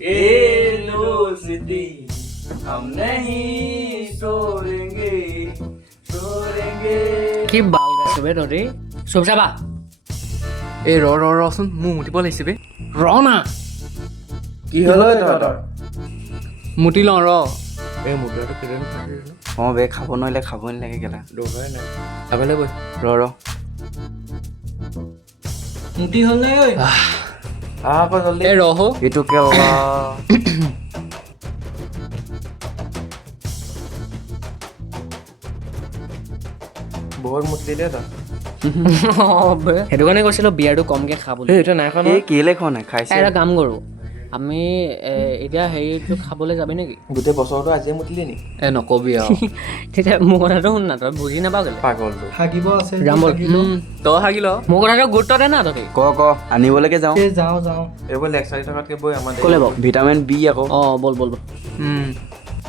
ये दोस्ती हम नहीं छोड़ेंगे छोड़ेंगे কি বাল গাইছে বে তহঁতি চুপ চাবা এই ৰচোন মোৰ মুতিব লাগিছে বে ৰ না কি হ'ল তহঁতৰ মুতি লওঁ এই মুদ্ৰাটো কেতিয়া অঁ বে খাব নোৱাৰিলে খাব নালাগে কেলা দৰকাৰে নাই আগলৈ গৈ ৰ মুটি হ'লে ঐ আকৌ জল্দি এই ৰহ এইটো কেলা বহুত মুতলি দে তই সেইটো কাৰণে কৈছিলোঁ বিয়াৰটো কমকৈ খা বুলি এইটো নাই খোৱা এই কেলে খোৱা নাই খাইছে এটা কাম কৰোঁ আমি এতিয়া হেৰিটো খাবলৈ যাবি নেকি গোটেই বছৰটো আজিয়ে মুতলি নি এই নকবি আৰু তেতিয়া মোৰ কথাটো শুন না তই বুজি নাপাৱ কেলে পাগলটো হাগিব আছে যাম ব'ল তই হাগি ল মোৰ কথাটো গুৰুত্ব দে না তহঁতি ক আনিবলৈকে যাওঁ যাওঁ এইবোৰ লেকচাৰি থকাতকৈ বৈ আমাৰ ক'লে বাৰু ভিটামিন বি আকৌ অঁ ব'ল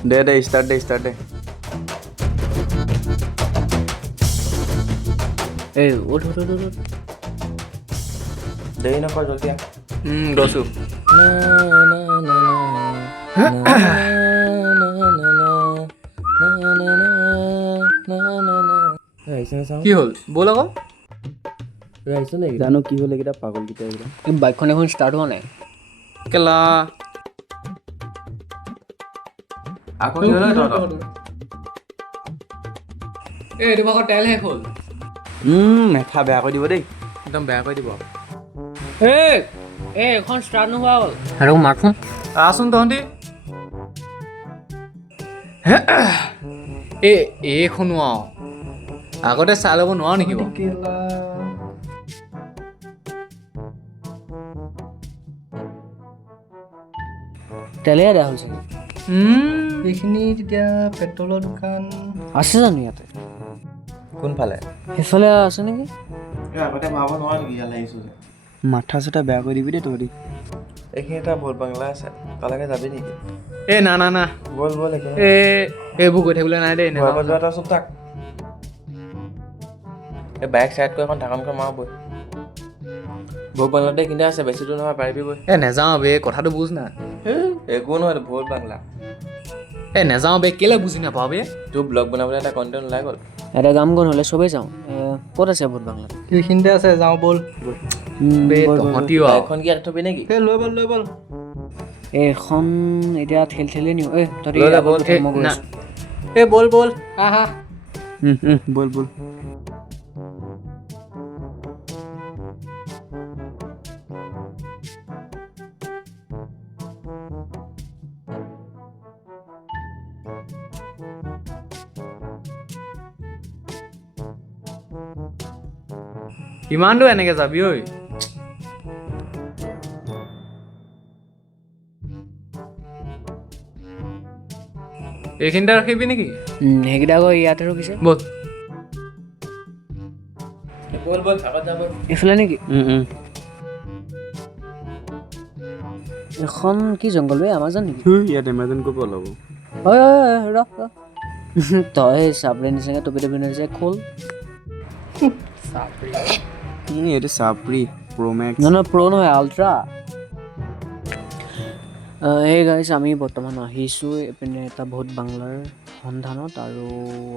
দে ষ্টাৰ্ট দে এই উঠ দেৰি নকৰ জল্দি গৈছোঁ কি হ'ল ব'ল আকৌ জানো কি হ'ল এইকেইটা পাগলকেইটা এইকেইটা এই বাইকখন এখন ষ্টাৰ্ট হোৱা নাই কেলা আকৌ কি হ'ল তহঁতৰ এই এইটো ভাগৰ তেল শেষ হ'ল মেথা বেয়া কৰি দিব দেই একদম বেয়া কৰি দিব এই এখন ষ্টাৰ্ট নোহোৱা হ'ল আৰু মাৰচোন আচোন তহঁতি এইখনো আৰু আগতে চাই ল'ব নোৱাৰ নেকি বাৰু তেলে বেয়া হ'ল চাগে এইখিনি তেতিয়া পেট্ৰলৰ দোকান আছে জানো ইয়াতে কোনফালে সেইফালে আছে নেকি আগতে ভাব নোৱাৰ নেকি ইয়ালৈ আহিছোঁ যে মাথা চাথা বেয়া কৰি দিবি দেই তহঁতি এইখিনি এটা ভোট বাংলা আছে তালৈকে যাবি নেকি এই না ব'ল এইবোৰ গৈ থাকিবলৈ নাই দেই যোৱা এটা চুপ থাক এই বাইক চাইড কৰি এখন ঢাকনখন মাৰ বৈ ভোট বাংলাতে কিনে আছে বেছি দূৰ নহয় পাৰিবি বৈ নেযাওঁ বে কথাটো বুজ না একো নহয় ভোট বাংলা নেযাওঁ বে কেলে বুজি নাপাওঁ বে তোৰ ব্লগ বনাবলৈ এটা কণ্টেণ্ট ওলাই গ'ল এটা কাম কৰোঁ নহ'লে চবেই যাওঁ ক'ত আছে ভোট বাংলা এইখিনিতে আছে যাওঁ ব'ল বে তহঁতিও আৰু এখন কি ইয়াত থবি নেকি এই লৈ ব'ল এইখন এতিয়া ঠেলি নিওঁ তহঁতি লৈ যা, আগত ব'ল। উঠ, মই গৈ না। আছোঁ। এই ব'ল আহা ব'ল ইমান দূৰ এনেকে যাবি ঐ এইখিনিতে ৰাখিবি নেকি সেইকেইটা আকৌ ইয়াতে ৰখিছে ব'ল আগত যাম এইফালে নেকি এখন কি জংঘল বে আমাজন নেকি ইয়াত এমাজন ক'ব ওলাব হয় ৰ তই চাপৰি নিচিনাকৈ টপি নিছে খোল এইটো চাপৰি প্ৰ'মেক্স নহয় প্ৰ' নহয় আল্ট্ৰা এই গাইছ আমি বৰ্তমান আহিছোঁ এইপিনে এটা ভোট বাংলাৰ সন্ধানত আৰু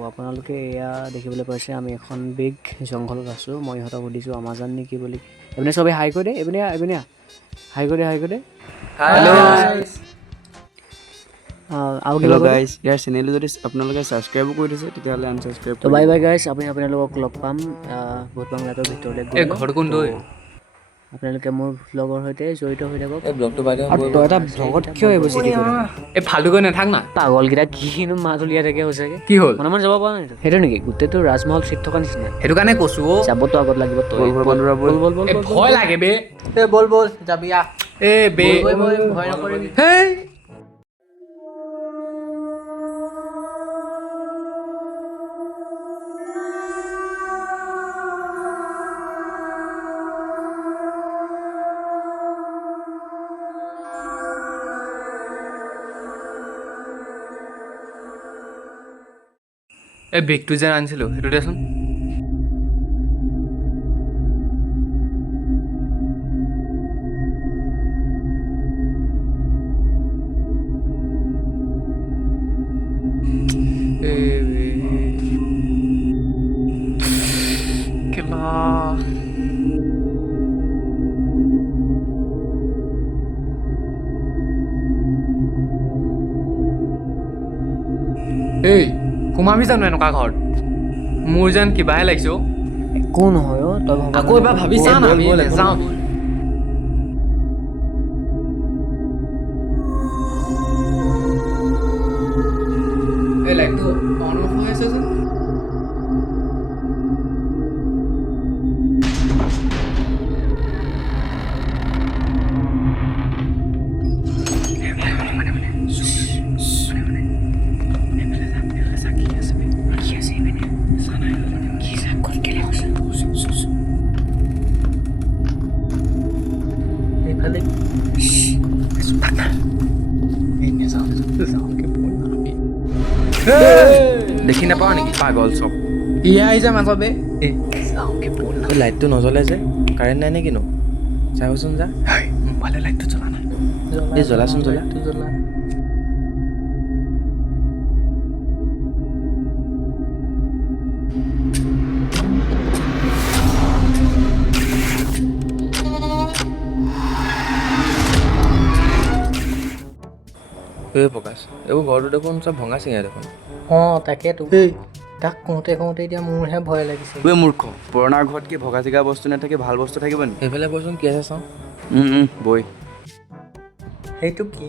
আপোনালোকে এয়া দেখিবলৈ পাইছে আমি এখন বিগ জংঘলত আছোঁ মই ইহঁতক সুধিছোঁ আমাজন নেকি বুলি এইপিনে চবেই হাই কৰি দে এইপিনে হাই কৰি দে আৰু হেল্ল' গাইজ ইয়াৰ চেনেলটো যদি আপোনালোকে ছাবস্ক্ৰাইবো কৰি দিছে তেতিয়াহ'লে আনছাবস্ক্ৰাইব তো বাই গাইছ আমি আপোনালোকক লগ পাম ভোট বাংলাটোৰ ভিতৰলৈ এই গৈ ঘৰ কোনটো আপোনালোকে মোৰ ভ্লগৰ সৈতে জড়িত হৈ থাকক এই ব্লগটো বাইদেউ আৰু তই এটা ভ্লগত কিয় এইবোৰ চিঠি কৰি এই ফাল্টুকৈ নাথাক না পাগলকেইটা কিনো মাত উলিয়াই থাকে সঁচাকৈ কি হ'ল মনে যাব পৰা নাই সেইটো নেকি গোটেইটো ৰাজমহল চিট থকা নিচিনা সেইটো কাৰণে কৈছোঁ অ' যাবতো আগত লাগিব তই ব'ল, ব'ল, বন্ধুৰা, ব'ল। ব'ল এই ভয় লাগে বে ব'ল যাবি আহ এই বে ভয় নকৰিবি হেই এই বেগটো যে আনিছিলোঁ সেইটো দেচোন এই সোমাবি জানো এনেকুৱা ঘৰত মোৰ যেন কিবাহে লাগিছে অ'। একো নহয় অ' তই ভবা আকৌ এবাৰ ভাবি চা না আমি যাওঁ এই লাইটটো অন অফ হৈ আছে যে এইফালে দেখি নাপাওঁ নেকি পাগল চব ইয়া আহিছে মাজতে এই লাইটটো নজ্বলে যে কাৰেণ্ট নাই নে কিনো চাওচোন যা মোবাইলৰ লাইটটো জ্বলা নাই এই জ্বলাচোন জ্বলা জ্বলা এই প্ৰকাশ এইবোৰ ঘৰটো দেখোন চব ভঙা চিঙা দেখোন অঁ তাকেতো তাক কওঁতে এতিয়া মোৰহে ভয় লাগিছে ঐ মূৰ্খ পুৰণা ঘৰত কি ভগা চিগা বস্তু নাথাকে ভাল বস্তু থাকিব নেকি সেইফালে বচোন কি আছে চাওঁ বৈ সেইটো কি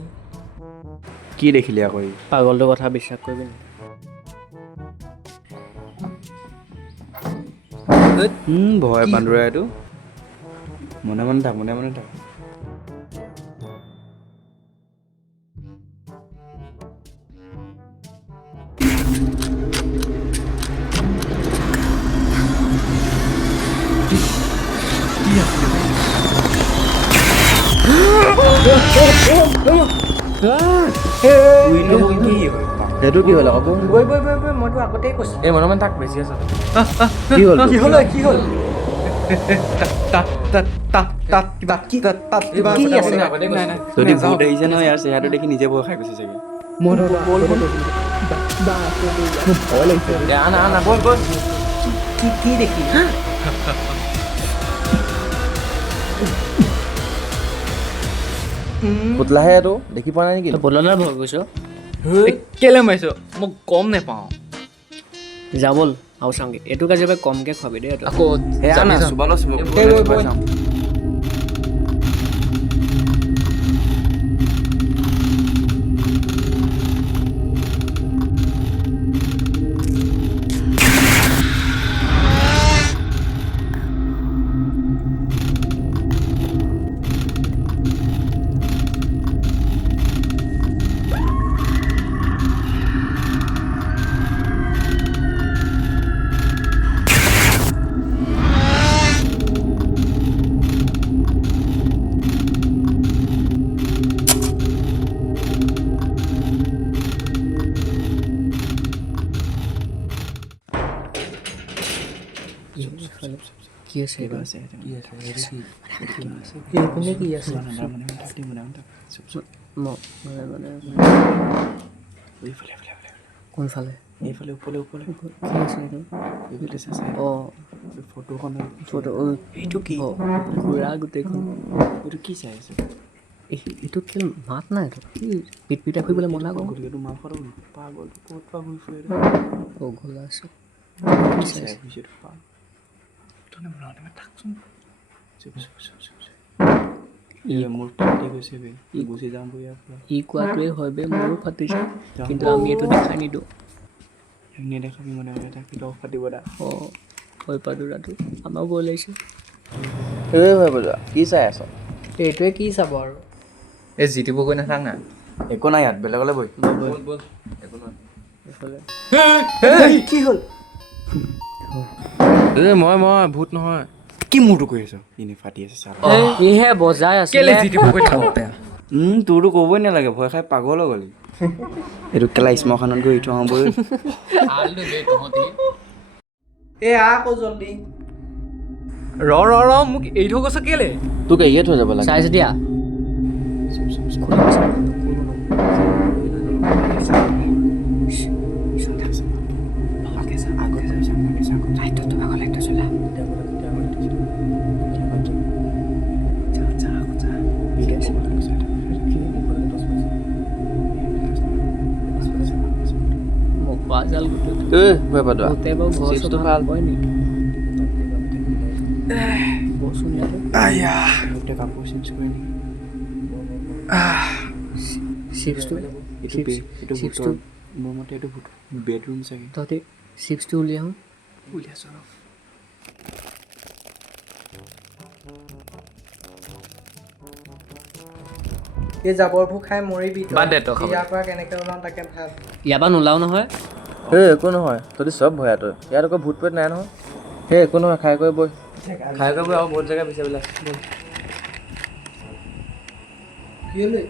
কি দেখিলি আকৌ ই? পাগলটোৰ কথা বিশ্বাস কৰিবি নেকি ভয় পাণ্ডুৰা এইটো মনে মনে থাক মনে মনে থাক সেইটো কি হ'ল আকৌ বৈ মইতো আগতেই কৈছোঁ এই মনে মনে তাক বেছি আছে কি হ'ল কি হ'ল তাত কিবা কি আছে যদি ভূত আহিছে নহয় ইয়াৰ চেহেৰাটো দেখি নিজে ভয় খাই গৈছে চাগে আনা বল বল কি দেখি পুতলাহে এইটো দেখি পোৱা নাই নেকি তই বললৈ ভয় কৰিছ কেলে মাৰিছ মই গম নাপাওঁ যা ব'ল আৰু চাওঁগে এইটোক আজি এবাৰ কমকৈ খুৱাবি দেই তই আকৌ আনা চুবালো চুব কি আছে এইপিনে কি আছে কোনফালে এইফালে ওপৰলে কি আছে এইটো অঁ ফটোখন ফটো এইটো কি ঘূৰা গোটেইখন এইটো কি চাই আছে এইটো কি মাত নাই এইটো কি পিট পিটা কৰিবলৈ মনা কওঁ গতিকে মাংস পাগলটো ক'ত পাগল ফুৰে অঁ গ'লা আছে কি চাই ফুৰিছে মোৰ পাতি গৈছে বে গুচি যাম ইয়াৰ পৰা ই কোৱাটোৱে হয় বে মোৰো ফাটিছে কিন্তু আমি এইটো দেখাই নিদিওঁ নেদেখাবি মানে এটা কিলো ফাটিব দা অঁ হয় পাদুৰাটো আমাৰ বৈ লাগিছে এই হয় বোলা কি চাই আছ এইটোৱে কি চাব আৰু এই জিটিব গৈ নাথাক না একো নাই ইয়াত বেলেগলৈ বৈ একো নহয় এইফালে কি হ'ল মই ভূত নহয় কি মূৰটো কৰি আছ এনেই ফাটি আছে চা ইহে বজাই আছে কেলে জিটিব গৈ থাক তোৰতো ক'বই নালাগে ভয় খাই পাগল হৈ গ'লি এইটো কেলা শ্মশানত গৈ থওঁ বৈ আকৌ জল্দি ৰ মোক এৰি থৈ গৈছ কেলে তোক এৰিয়ে থৈ যাব লাগে চাইজ দিয়া মোক জাল ঐ ভয় পাতোৱা গোটে বাৰু ঘৰ চিপছটো চব ভাল। কয় নেকি বচোন ইয়াতে আয়া এতিয়া কাপোৰ চেঞ্জ কৰি নেকি চিপছটো চিপছটো মোৰ মতে এইটো বেডৰুম চাগে তহঁতে চিপছটো উলিয়াওঁ উলিয়াইছোঁ আৰু এই জাবৰবোৰ খাই মৰিবি তই। বাদ দে তই খাবলৈ। ইয়াৰ পৰা কেনেকৈ ওলাওঁ তাকে ভাব। ইয়াৰ পৰা নোলাও নহয় এই একো নহয় তহঁতি চব ভয়া তই ইয়াত আকৌ ভূত প্ৰেত নাই নহয় সেই একো নহয় খাই কৰি বৈ খাই কৰি বৈ আৰু বহুত জেগা বিচাৰিবলৈ বৈ কি হ'লে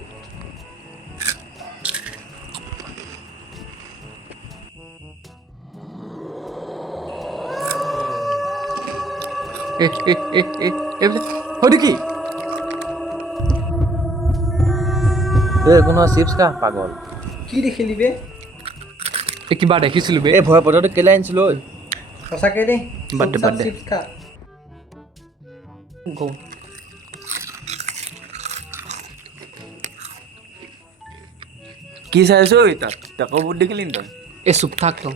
এইবিলাক হয়তো কি এই একো নহয় চিপছ খা পাগল কি দেখিলি বে এই কিবা দেখিছিলোঁ বে এই ভয় পতৰটো কেলৈ আনিছিলোঁ ঐ সঁচাকৈ দেই বাদ দে, বাদ দে। চিপছ খা গৌ কি চাইছ ঐ তাত তাকো ভূত দেখিলি নি তই এই চুপ থাক তই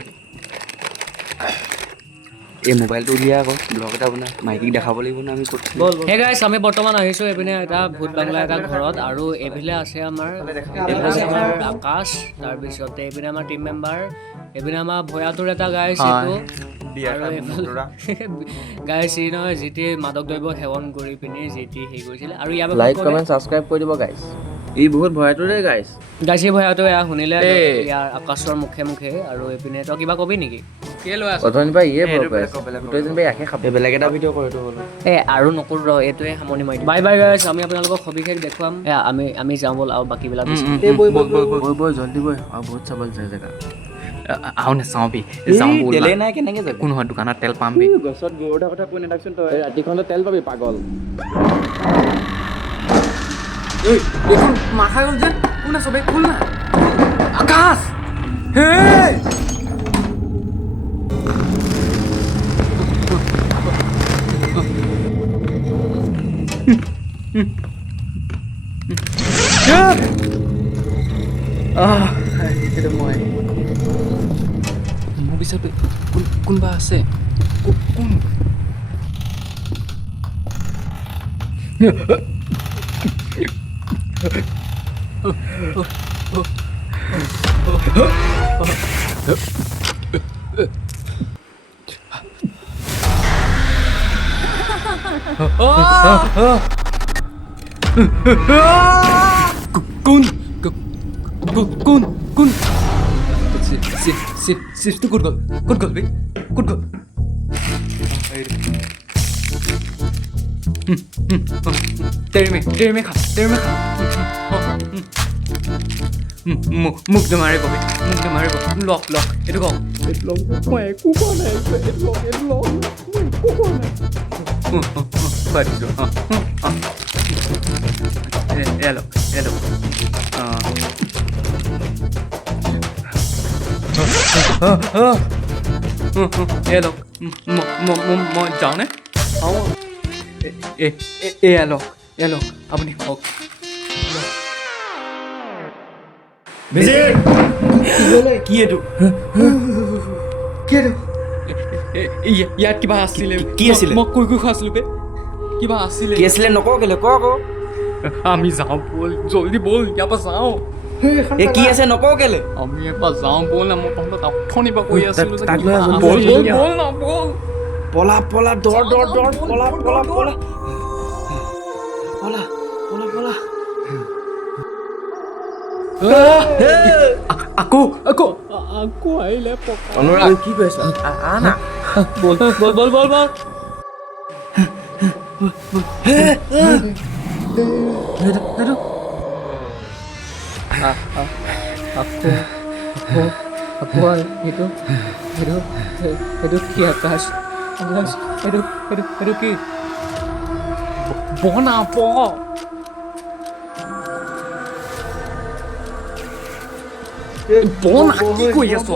এই মোবাইলটো উলিয়া আকৌ ব্লগ এটা বনা মাইকীক দেখাব লাগিব ন আমি ক'ত হে গাইছ আমি বৰ্তমান আহিছোঁ এইপিনে এটা ভূত বাংলা এটা ঘৰত আৰু এইফালে আছে আমাৰ আকাশ তাৰপিছতে এইপিনে আমাৰ টিম মেম্বাৰ এইপিনে আমাৰ ভয়াতুৰ এটা গাইছ এইটো আৰু এইফালে গাইছ ই নহয় যিটি মাদক দ্ৰব্য সেৱন কৰি পিনে যিটি হেৰি কৰিছিলে আৰু ইয়াৰ লাইক কমেণ্ট ছাবস্ক্ৰাইব কৰি দিব গাইছ ই বহুত ভয়টো দেই গাইছ গাইছি ভয়াটো এয়া শুনিলে এই। ইয়াৰ আকাশৰ মুখে মুখে আৰু এইপিনে তই কিবা কবি নেকি কেলৈ লৈ আছ অথনিৰ পৰা ইয়ে ভয় পাই বেলেগ বেলেগ গোটেই যেনিবা ইয়াকে খাব বেলেগ এটা ভিডিঅ' কৰ এইটো হ'লো এই আৰু নকৰোঁ ৰ এইটোৱে সামৰণি মাৰি বাই বাই গাইছ আমি আপোনালোকক সবিশেষ দেখুৱাম এয়া আমি যাওঁ ব'ল আৰু বাকীবিলাক এই বৈ বৈ বৈ বৈ বৈ জল্দি বৈ আৰু বহুত চাবলৈ যায় জেগা আহো নাচাওঁ বি যাওঁ ব'ল তেলেই না। নাই কেনেকৈ যাবি কোন হয় দোকানত তেল পাম বি গছত গৰু এটা কথা কৈ নাথাকচোন তই ৰাতিখনলৈ তেল পাবি পাগল এইখন মাৰ খাই গ'ল যে কোন আছ বে খোল না আকাশ হে সেইটো মই মোৰ পিছত কোনোবা আছে কোন কোন কোন কোন চিপছটো ক'ত গ'ল বে ক'ত গ'ল তেৰি মে খা মোক বেমাৰে কবি মোক বেমাৰে কবি লক এইটো কওঁ মই একো কোৱা নাই এইটো লক খুৱাই দিছোঁ এলো লক মই যাওঁনে এয়া লক আপুনি খাওক কি এইটো ইয়াত কিবা আছিলে কি আছিলে? মই কৈ খাইছিলোঁ বে কিবা আছিলে কি আছিলে নকওঁ কেলৈ ক আকৌ আমি যাওঁ ব'ল জলদি ব'ল ইয়াৰ পৰা যাওঁ এই কি আছে নকওঁ কেলৈ আমি এবাৰ যাওঁ ব'ল না মই তহঁতক অথনিৰ পৰা কৈ আছিলোঁ যে তাক কিবা লৈ আহ, আছে। ব'ল, ব'ল ব'ল, না ব'ল পলা দৰ পলা আকৌ আহিলে অনুৰাগ কি কৈ আছ আহ না বল আকৌ এইটো কি আকাশ এইটো কি বনা প বনা কি কৰি আছ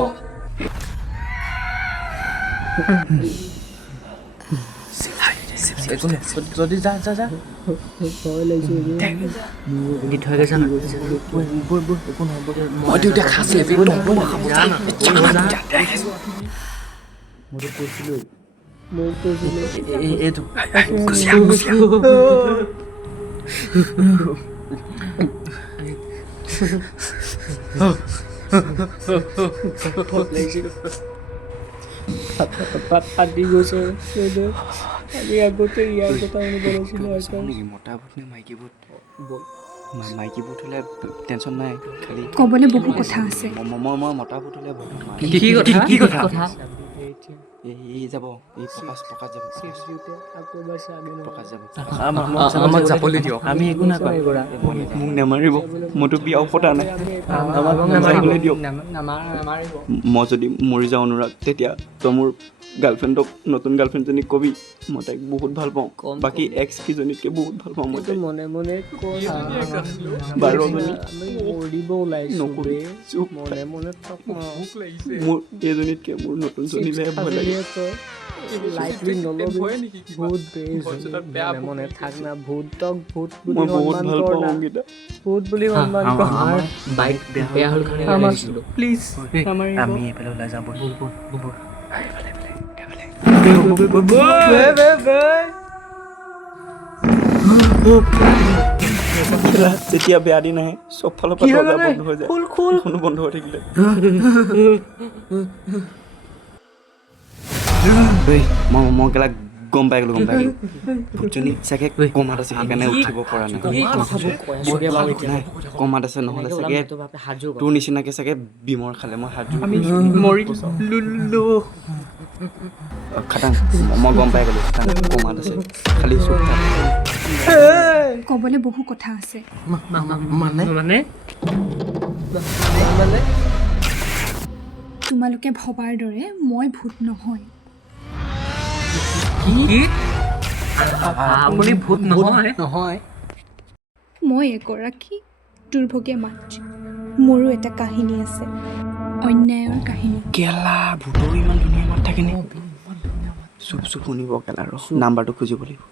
একো নাই যদি যা যা যা দি থৈ গৈছা না মই দুটা খাচ লেবি এইটো ফাটি গৈছে আমি আগতে ইয়াৰ কথা শুনিব লৈছিলোঁ নেকি মতা ভূত নে মাইকী ভূত মাইকী ভূত হ'লে টেনশ্যন নাই খালি ক'বলৈ বহু কথা আছে। মই মতা ভূত হ'লে বহুত কি কথা এই যাব এই পকাত যাব পকাত যাব আমাক যাবলৈ দিয়ক আমি একো নাপাওঁ মোক নেমাৰিব মইতো বিয়াও পতা নাই যাবলৈ দিয়ক মই যদি মৰি যাওঁ অনুৰাগ তেতিয়া তই মোৰ গাৰ্লফ্ৰেণ্ডক নতুন গাৰ্লফ্ৰেণ্ডজনীক কবি মই তাইক বহুত ভাল পাওঁ বাকী এক্স কিজনীতকৈ বহুত ভাল পাওঁ মই তাইক মনে মনে বাৰু মৰিব ওলাইছোঁ নকবি চুপ মনে মনে থাক মোৰ এইজনীতকৈ মোৰ নতুনজনীলৈহে ভয় লাগে লাইটলি নল'বি ভূত বেজ মনে মনে থাক না ভূতক ভূত বুলি মই বহুত সন্মান ভাল কৰ পাওঁ না অংকিতা ভূত বুলি সন্মান কৰ বাইক বেয়া হ'ল কাৰণে আমাক আহিছিলোঁ প্লিজ আমি এইফালে ওলাই যাওঁ ব'ল যেতিয়া বেয়া দিন আহে চব ফালৰ পৰা দৰজা বন্ধ হৈ যায় কোনো বন্ধ হৈ থাকিলে মই কেলা গম পাই গ'লো ভূতজনী চাগে কমাত আছে সেইকাৰণে উঠিব পৰা নাই নাই কমাত আছে নহ'লে চাগে তোৰ নিচিনাকৈ চাগে বিমৰ খালে মই হাত খাটাং মই গম পাই গ'লোঁ খাটাং কমাত আছে খালি চুপ থাক ক'বলৈ বহু কথা আছে। মানে তোমালোকে ভবাৰ দৰে মই ভূত নহয়। আপুনি ভূত নহয় মই এগৰাকী দুৰ্ভগীয়া মাতৃ। মোৰো এটা কাহিনী আছে, অন্যায়ৰ কাহিনী। কেলা ভূতৰো ইমান ধুনীয়া মাত থাকে নে চুপ শুনিব কেলা ৰ নাম্বাৰটো খুজিব লাগিব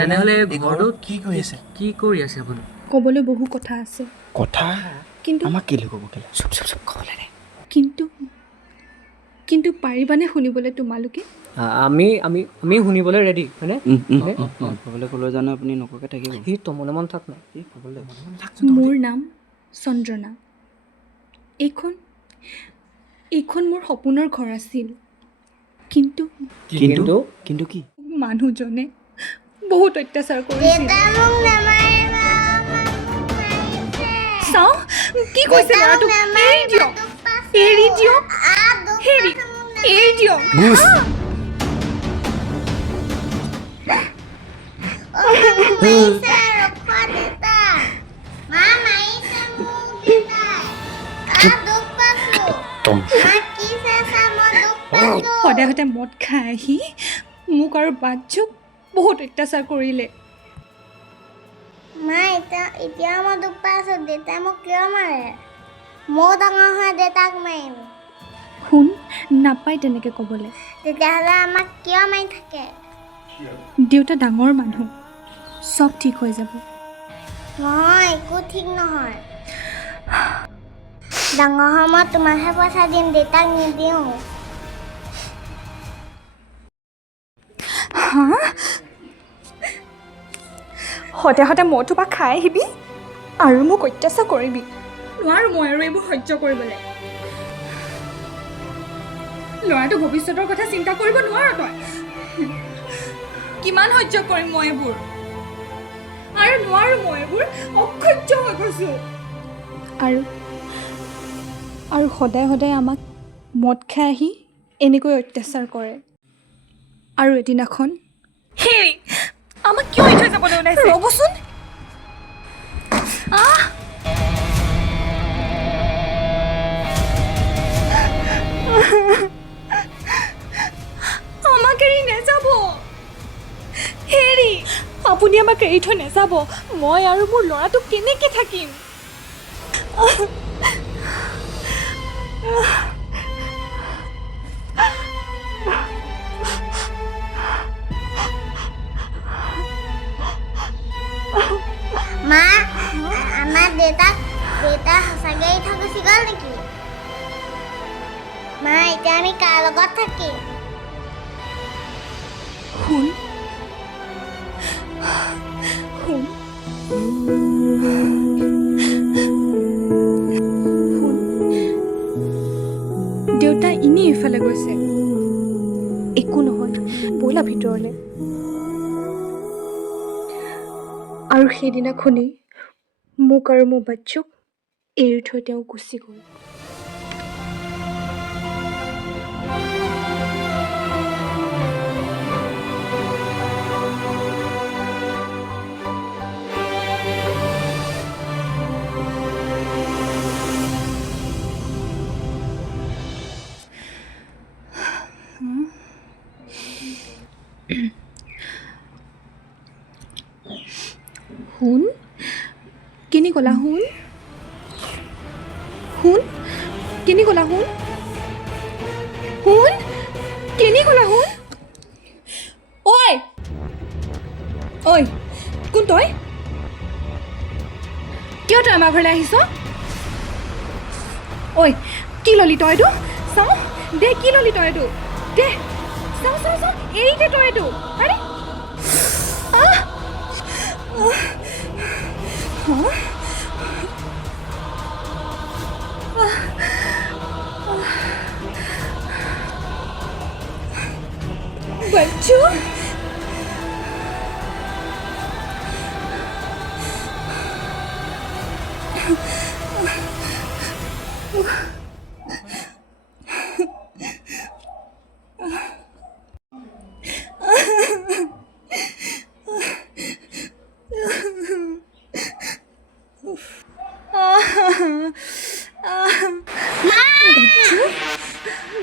তেনেহ'লে ঘৰটো কি কৰি আছে কি কৰি আছে আপুনি ক'বলৈ বহু কথা আছে, কথা কিন্তু আমাক কি লিখিব কেলা চুপ ক'বলৈ নাই কিন্তু কিন্তু পাৰিবানে শুনিবলৈ তোমালোকে? আমি আমি আমি শুনিবলৈ ৰেডি হয়নে ক'বলৈ ক'লৈ জানো আপুনি নকোৱাকৈ থাকিব সি তো মনে মন থাক না ক'বলৈ মোৰ নাম চন্দ্ৰনা। এইখন মোৰ সপোনৰ ঘৰ আছিল, কিন্তু কিন্তু কিন্তু কি মানুহজনে বহুত অত্যাচাৰ কৰিছিল। চাওঁ কি কৈছে ল'ৰাটোক, এৰি দিয়ক এৰি দিয়ক এৰি দিয়ক। সদায় সদায় মদ খাই আহি মোক আৰু বাচ্ছুক বহুত অত্যাচাৰ কৰিলে। মা এতিয়া মই দুখ পাইছোঁ, দেউতাই মোক কিয় মাৰে? ময়ো ডাঙৰ হৈ দেউতাক মাৰিম। শুন, নাপায় তেনেকৈ ক'বলৈ। তেতিয়াহ'লে আমাক কিয় মাৰি থাকে? দেউতা ডাঙৰ মানুহ, চব ঠিক হৈ যাব। নহয়, একো ঠিক নহয়। ডাঙৰ সময়ত তোমাকহে পইচা দিম, দেউতাক নিদিওঁ। হা? সদায় সদায় মদটো বা খাই আহিবি আৰু মোক অত্যাচাৰ কৰিবি। নোৱাৰোঁ মই আৰু এইবোৰ সহ্য কৰিবলৈ। ল'ৰাটোৰ ভৱিষ্যতৰ কথা চিন্তা কৰিব নোৱাৰ তই? কিমান সহ্য কৰিম মই এইবোৰ? আৰু নোৱাৰোঁ মই এইবোৰ, অসহ্য হৈ গৈছোঁ। আৰু সদায় সদায় আমাক মদ খাই আহি এনেকৈ অত্যাচাৰ কৰে। আৰু এদিনাখন হেৰি আমাক কিয় এৰি থৈ যাবলৈ ওলাইছে? ৰ'বচোন, আমাক এৰি নাযাব। হেৰি আপুনি আমাক এৰি থৈ নাযাব। মই আৰু মোৰ ল'ৰাটো কেনেকৈ থাকিম? মা আমাৰ দেউতা সঁচাকৈ এৰি থৈ গুচি গ'ল নেকি? মা এতিয়া আমি কাৰ লগত থাকিম? শুন শুন শুন দেউতা এনেই ইফালে গৈছে একো নহয় ব'লা ভিতৰলৈ আৰু সেইদিনাখনেই মোক আৰু মোৰ বাচ্ছুক এৰি থৈ তেওঁ গুচি গ'ল শুন কেনি ক'লা শুন শুন কেনি ক'লা শুন শুন কেনি ক'লা শুন ঐ ঐ কোন তই কিয় তই আমাৰ ঘৰলৈ আহিছ ঐ কি ললি তই এইটো চাওঁ দে কি ললি তই এইটো দে চাওঁ চাওঁ চাওঁ এৰি দে তই এইটো আৰে बच्चू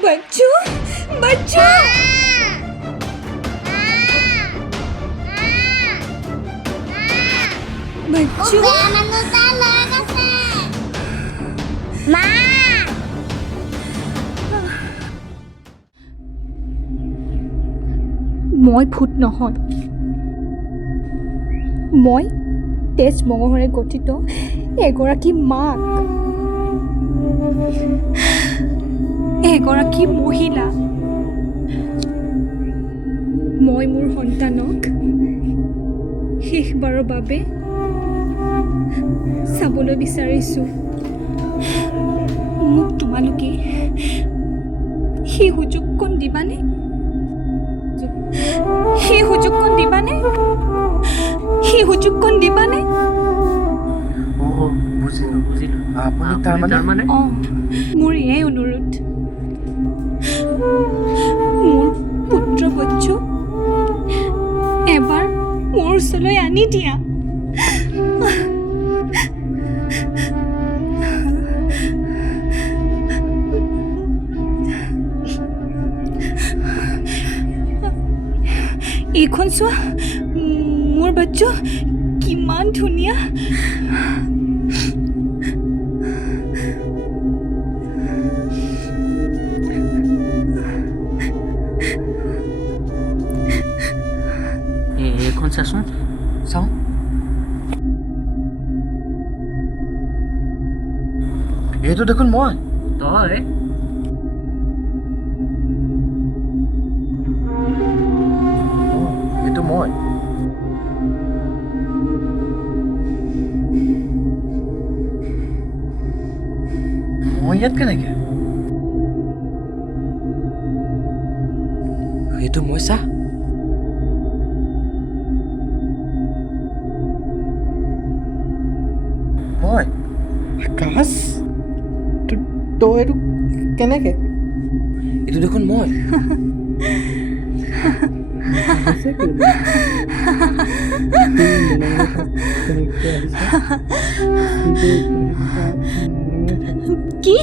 बच्चू बच्चू बच्चू বেয়া মানুহ তাৰ লগ আছে মা মই ভূত নহয় মই তেজ মঙহৰে গঠিত এগৰাকী মাক এগৰাকী মহিলা মই মোৰ সন্তানক শেষবাৰৰ বাবে চাবলৈ বিচাৰিছোঁ মোক তোমালোকে সেই সুযোগকণ দিবানে সেই সুযোগকণ দিবানে সেই সুযোগকণ দিবানে বুজিলোঁ আপুনি তাৰমানে অঁ মোৰ এয়াই অনুৰোধ মোৰ পুত্ৰ বচ্চু এবাৰ মোৰ ওচৰলৈ আনি দিয়া এইখন চোৱা মোৰ বাচ্চু কিমান ধুনীয়া এইখন চাচোন চাওঁ এইটো দেখোন মই তই এইটো মই ইয়াত কেনেকে এইটো মই চা মই আকাশ তই এইটো কেনেকে এইটো দেখোন মই কি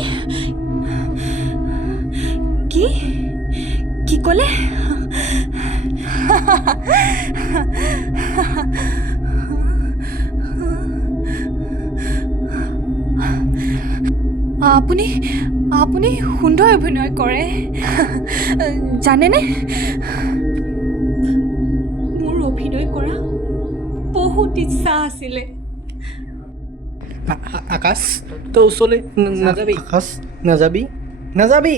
কি কি ক'লে আপুনি আপুনি সুন্দৰ অভিনয় কৰে জানেনে মোৰ অভিনয় কৰা বহুত ইচ্ছা আছিলে। আকাশ তই ওচৰলৈ নাযাবি। আকাশ নাযাবি নাযাবি।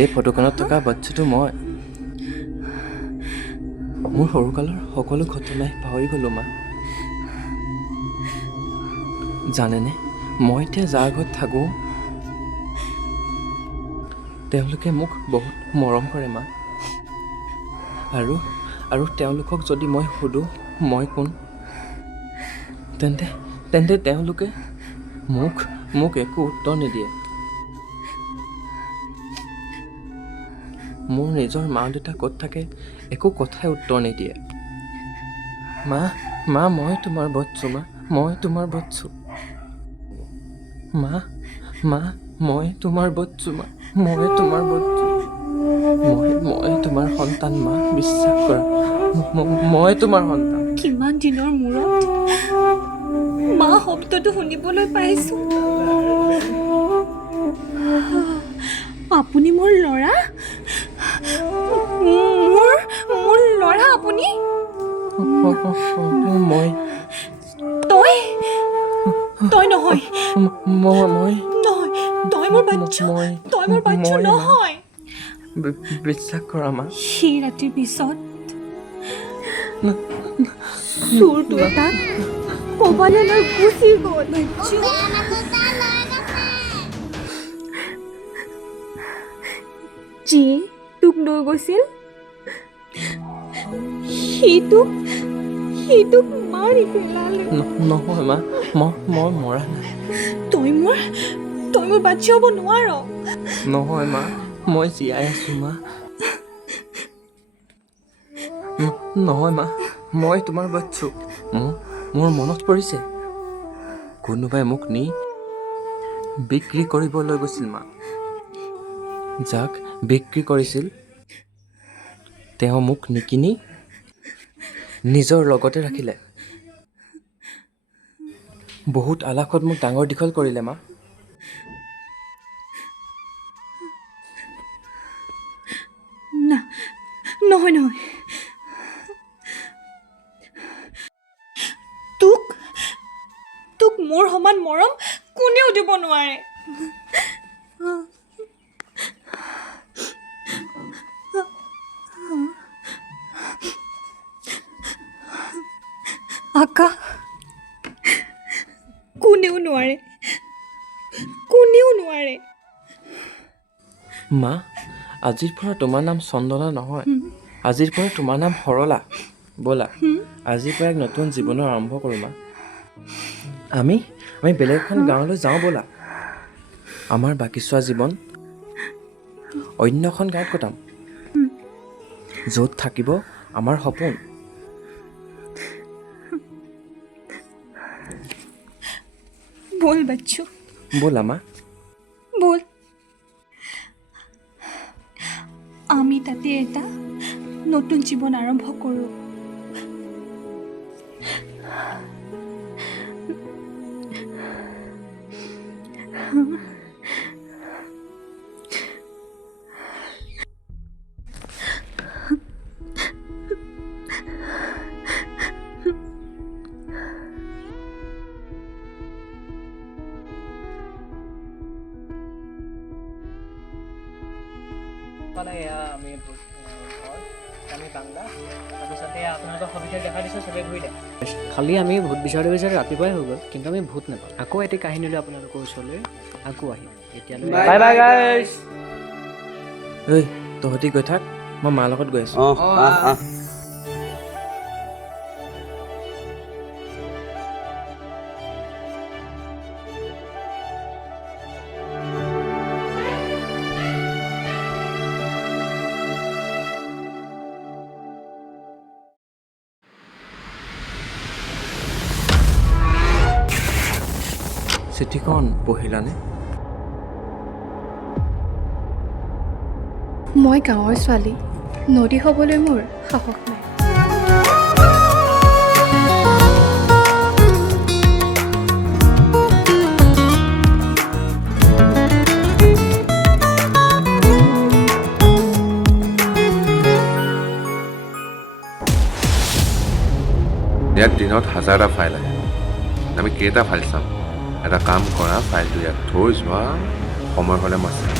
এই ফটোখনত থকা বাচ্ছাটো মই। মোৰ সৰুকালৰ সকলো ঘটনাই পাহৰি গ'লোঁ মা। জানেনে, মই এতিয়া যাৰ ঘৰত থাকোঁ তেওঁলোকে মোক বহুত মৰম কৰে মা। আৰু তেওঁলোকক যদি মই সোধোঁ মই কোন, তেন্তে তেওঁলোকে মোক একো উত্তৰ নিদিয়ে। মোৰ নিজৰ মা দেউতা ক'ত থাকে একো কথাই উত্তৰ নিদিয়ে। মা মই তোমাৰ বচ্চু মা, মই তোমাৰ বচ্চু। মা মই তোমাৰ বচ্চু মা, মই তোমাৰ বচ্চু। মই তোমাৰ সন্তান মা, বিশ্বাস কৰা। মই তোমাৰ সন্তান। কিমান দিনৰ মূৰত মা শব্দটো শুনিবলৈ পাইছোঁ। আপুনি মোৰ ল'ৰা? মোৰ ল'ৰা আপুনি? মই তই নহয়। মই নহয়, তই মোৰ বাচ্চু। তই মোৰ বাচ্চু নহয়। বিশ্বাস কৰা মা। সেই ৰাতিৰ পিছত চোৰটো তাক ক'বালৈ লৈ গুচি গ'ল। বাচ্চু, যিয়ে তোক লৈ গৈছিল সি তোক মাৰি পেলালে। নহয় মা, মই মৰা নাই। তই মোৰ বাচ্চা হ'ব নোৱাৰ। নহয় মা, মই জীয়াই আছোঁ মা। নহয় মা, মই তোমাৰ বাচ্চু। মোৰ মনত পৰিছে, কোনোবাই মোক নি বিক্ৰী কৰিবলৈ গৈছিল মা। যাক বিক্ৰী কৰিছিল তেওঁ মোক নিকিনি নিজৰ লগতে ৰাখিলে। বহুত আলাসত মোক ডাঙৰ দীঘল কৰিলে মা। নহয় তোক মোৰ সমান মৰম কোনেও দিব নোৱাৰে। আকাশ, কোনেও নোৱাৰে। মা, আজিৰ পৰা তোমাৰ নাম চন্দনা নহয়, আজিৰ পৰা তোমাৰ নাম সৰলা। ব'লা, আজিৰ পৰা এক নতুন জীৱনৰ আৰম্ভ কৰোঁ মা। আমি বেলেগ এখন গাঁৱলৈ যাওঁ ব'লা। আমাৰ বাকী চোৱা জীৱন অন্য এখন গাঁৱত কটাম, য'ত থাকিব আমাৰ সপোন। বল বাচ্চু, ব'লা মা। বল। আমি তাতে এটা নতুন জীৱন আৰম্ভ কৰোঁ। খালি আমি ভূত বিচাৰি ৰাতিপুৱাই হৈ গ'ল, কিন্তু আমি ভূত নাপাওঁ। আকৌ এটি কাহিনী লৈ আপোনালোকৰ ওচৰলৈ আকৌ আহিম। এতিয়ালৈ বাই বাই গাইছ। ঐ, তহঁতি গৈ থাক, মই মাৰ লগত গৈ আছোঁ। চিঠিখন পঢ়িলানে? মই গাঁৱৰ ছোৱালী, নদী হ'বলৈ মোৰ সাহস নাই। ইয়াত দিনত হাজাৰটা ফাইল আহে আমি কেইটা ফাইল চাম এটা কাম কৰা ফাইলটো ইয়াত থৈ যোৱা সময় হ'লে মই চাম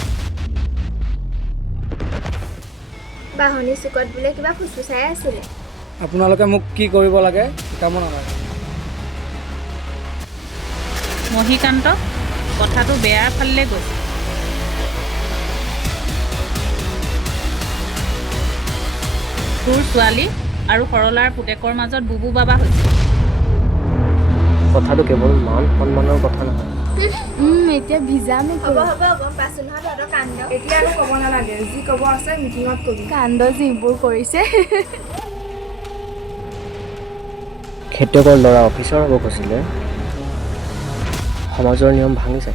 বাহনী চুকত বোলে কিবা ফুচফুচাই আছিলে আপোনালোকে মোক কি কৰিব লাগে শিকাব নালাগে মহিকান্ত কথাটো বেয়াৰ ফাললৈ গৈছে তোৰ ছোৱালী আৰু সৰলাৰ পুতেকৰ মাজত বুবু বাবা হৈছে কথাটো কেৱল মান সন্মানৰ কথা নহয় এতিয়া ভিজা নেকি হ'ব গম পাইছোঁ নহয় তহঁতৰ কান্দ এতিয়া আৰু ক'ব নালাগে যি ক'ব আছে মিটিঙত ক'বি কাণ্ড যিবোৰ কৰিছে খেতিয়কৰ ল'ৰা অফিচাৰ হ'ব কৈছিলে সমাজৰ নিয়ম ভাঙিছে